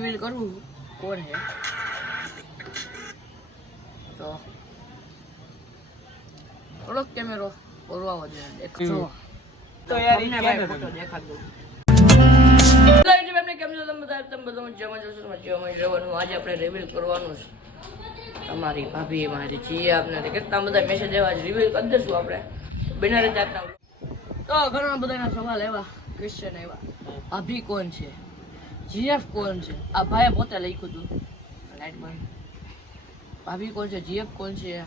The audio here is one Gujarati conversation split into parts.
રિવીલ કરવું કોણ હે તો થોડોક કેમેરો ઓરવા દે દેખાડો તો યાર ઈ કેમેરો. દેખાડ દઉં હેલો યુટ્યુબ એમને કેમ છો તમે બધા તમે બધા મજામાં જશો તમે મજામાં આજે આપણે રિવીલ કરવાનું છે તમારી ભાભી મારી આપને કેટલા બધા મેસેજ એવા રિવીલ કરી દઈશું આપણે બિના રીતે તો ઘણા બધાના સવાલ એવા ક્વેશ્ચન એવા ભાભી કોણ છે જીએફ કોણ છે? આ ભાઈએ પોતે લખ્યું હતું. લાઈટ બંધ ભાભી કોણ છે? જીએફ કોણ છે?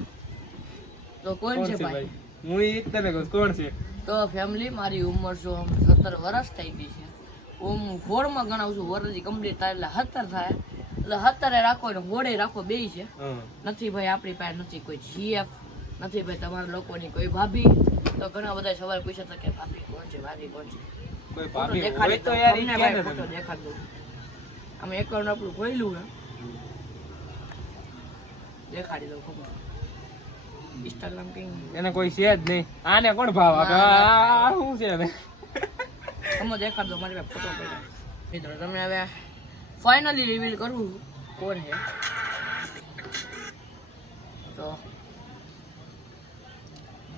તો કોણ છે ભાઈ? હું જ તને કહું કોણ છે? તો ફેમિલી મારી ઉંમર જો સત્તર વર્ષ થઈ ગઈ છે. હું હોળમાં ગણાવું છું વર્ષથી કમ્પ્લીટ થાય એટલે સત્તર થાય. એટલે સત્તરે રાખો ને હોળે રાખો બે છે. નથી ભાઈ આપણી પાસે નથી કોઈ જીએફ નથી ભાઈ તમારા લોકોની કોઈ ભાભી. તો ઘણા બધા સવાલ પૂછે તો કે ભાભી કોણ છે? ભાભી કોણ છે? કોઈ ભાભી હોય તો યાર ઈ તમને કે ભાઈ ને ફોટો તમે. દેખાડી દઉં આમાં એકાઉન્ટ આપણું ખોલ્યું ને દેખાડી દઉં ખબર ઇન્સ્ટાગ્રામ કઈ એને કોઈ છે જ નહીં. આને કોણ ભાવ આપે? ના, ના. આ આ શું છે એને તમે દેખાડ દો મારી પાસે ફોટો પડ્યો. મિત્રો તમે હવે ફાઇનલી રિવીલ કરવું કોણ હે તો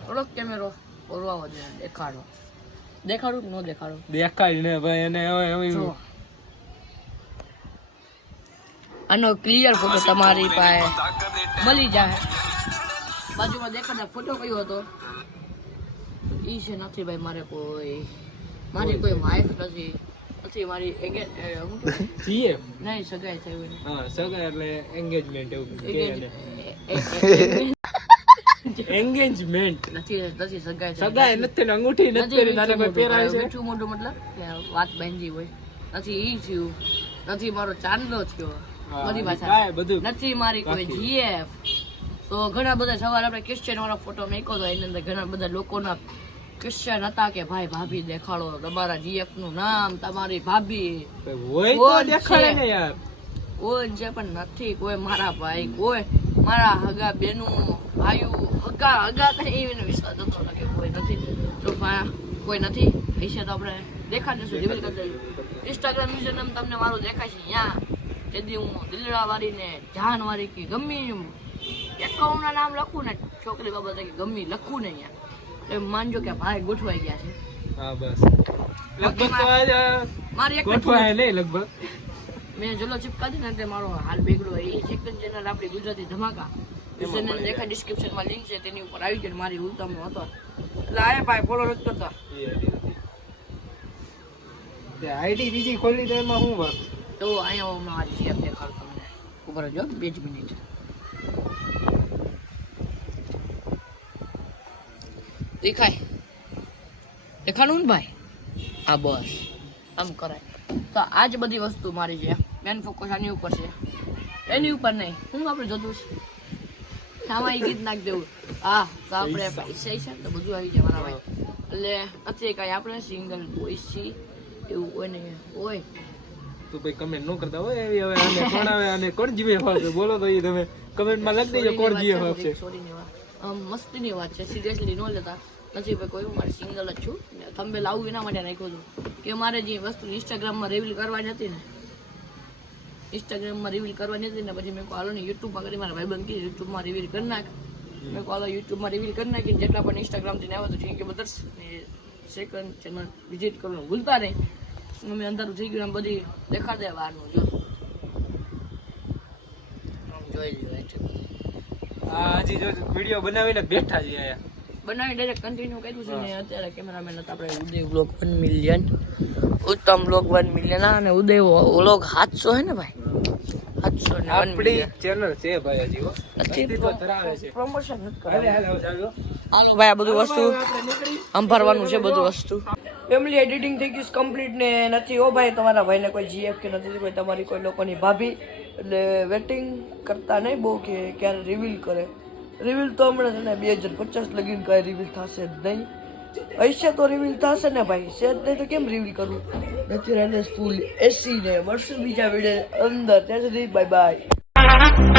થોડોક કેમેરો ઓરવા દે દેખાડો. દેખાડું કે ન દેખાડું દેખાય ને ભાઈ એને આનો ક્લિયર ફોટો તમારી પાસે મળી જાય બાજુમાં દેખાતા ફોટો કયો હતો ઈ છે નથી ભાઈ મારે કોઈ મારી કોઈ વાઈફ નથી નથી મારી એંગેજ એ શું કહેવાય? નહીં સગાઈ થઈ હા સગાઈ એટલે એન્ગેજમેન્ટ એવું એન્ગેજમેન્ટ નથી નથી સગાઈ સગાઈ નથી. અંગૂઠી નથી પહેરી નાને કોઈ પહેરાય છે. મીઠું મોઢું મતલબ? વાત બાંધી હોય. નથી ઈ થયું. નથી મારો ચાંદલો થયો. બધી ભાષા બધું નથી મારી કોઈ જીએફ. તો ઘણા બધા સવાલ આપણે ક્રિશ્ચિયન વાળો ફોટો મેક્યો તો એની અંદર ઘણા બધા લોકોના ક્રિશ્ચિયન હતા કે ભાઈ ભાભી દેખાડો. તમારા જીએફનું નામ તમારી ભાભી. હોય તો દેખાડે ને યાર. કોઈ છે પણ નથી. કોઈ મારા ભાઈ કોઈ મારા હગા બેનું આયુ હગા હગા કઈ એને વિશ્વાસ હતો ને કે કોઈ નથી. તો કોઈ નથી પૈસા તો આપણે દેખા જશું રિવીલ કરી દઈશું. ઇન્સ્ટાગ્રામ યુઝરનેમ તમને મારું છે અહીંયા. તેથી હું દિલડાવાળીને વાળી ને જાન વાળી કે ગમે એમ. એકાઉન્ટ ના નામ લખું ને છોકરી બાબતે કે ગમે લખું ને અહીંયા. તો એમ માનજો કે ભાઈ ગોઠવાઈ ગયા છે. હા બસ. લગભગ મારી એક ગોઠવાય નહીં લગભગ. મેં જલો ચિપકાતી ને એટલે મારો હાલ બેગડો એ સેકન્ડ ચેનલ આપણી ગુજરાતી ધમાકા. ચેનલ દેખાય ડિસ્ક્રિપ્શનમાં લિંક છે તેની ઉપર આવી ગયો મારી ઉલતામનો હતો. એટલે આય ભાઈ ફોલો નથી કરતા. તે આઈડી બીજી ખોલી તો એમાં શું વાત? તો અહીંયા હું છે શેપ દેખાડું તમને. ઉપર જો બે જ મિનિટ. દેખાય? દેખાડું ને ભાઈ? આ બસ. આમ કરાય. તો આ જ બધી વસ્તુ મારી છે. મેન ફોકસ આની ઉપર છે. એની ઉપર નહીં. હું આપણે જોતું છે. આમાં ગીત નાખી દેવું. હા તો આપણે પૈસા. છે તો બધું આવી જાય મારા ભાઈ. એટલે અત્યારે કાંઈ આપણે સિંગલ બોય છીએ. એવું હોય ને હોય. તો ભાઈ કમેન્ટ ન કરતા હોય એવી હવે આને કોણ આવે અને કોણ જીવે ફાવશે બોલો તો એ તમે. કમેન્ટમાં લખી દેજો કોણ જીવે ફાવશે સોરીની વાત. મસ્તી મસ્તીની વાત છે. સિરિયસલી ન લેતા. નથી ભાઈ કોઈ હું મારે સિંગલ જ છું. ને થંબે લાવું એના માટે નાખ્યું હતું કે મારે જે વસ્તુ ઇન્સ્ટાગ્રામમાં રિવીલ કરવાની હતી ને ઇન્સ્ટાગ્રામમાં રિવીલ કરવાની હતી ને, પછી મેં કહું હાલો ને યુટ્યુબમાં કરી, મારા ભાઈબંધ કીધું યુટ્યુબમાં રિવીલ કરી નાખ. મેં કહું હાલો યુટ્યુબમાં રિવીલ કરી નાખીને જેટલા પણ ઇન્સ્ટાગ્રામથી આવ્યા તો થેન્ક યુ બધર્સ ને સેકન્ડ ચેનલ વિઝિટ કરવાનું ભૂલતા નહીં. અમે અંધારું થઈ ગયું બધી દેખાડ બહારનું, જો. જોઈ લ્યો. હજી જો વીડિયો બનાવીને બેઠા છીએ અહીંયા. બનાવી ડાયરેક્ટ કન્ટિન્યુ કર્યું છે ને અત્યારે કેમેરામેન હતા આપણે Uday vlog one million Uttam vlog one million અને ઉદય વ્લોગ સાતસો હે ને ભાઈ? સાતસો ને આપણી ચેનલ છે ભાઈ હજી અસ્તિત્વ ધરાવે છે. પ્રમોશન નથી હાલે કરવાનું. હાલે હવે જાજો. હાલો ભાઈ આ બધું વસ્તુ આપણે છે બધું વસ્તુ. ફેમિલી એડિટિંગ થઈ ગયું કમ્પ્લીટ ને નથી ઓ ભાઈ તમારા ભાઈને કોઈ જીએફ કે નથી કોઈ તમારી કોઈ લોકોની ભાભી. એટલે વેટિંગ કરતા નહીં બહુ કે ક્યારે રિવીલ કરે. રિવીલ તો હમણાં છે ને બે હજાર પચાસ લગીન કાંઈ રિવીલ થશે જ નહીં. હશે તો રિવીલ થશે ને ભાઈ, છે જ નહીં તો કેમ રિવીલ કરવું નથી રહેને ફૂલ એસી ને મળશું બીજા વીડિયો અંદર. ત્યાં સુધી બાય બાય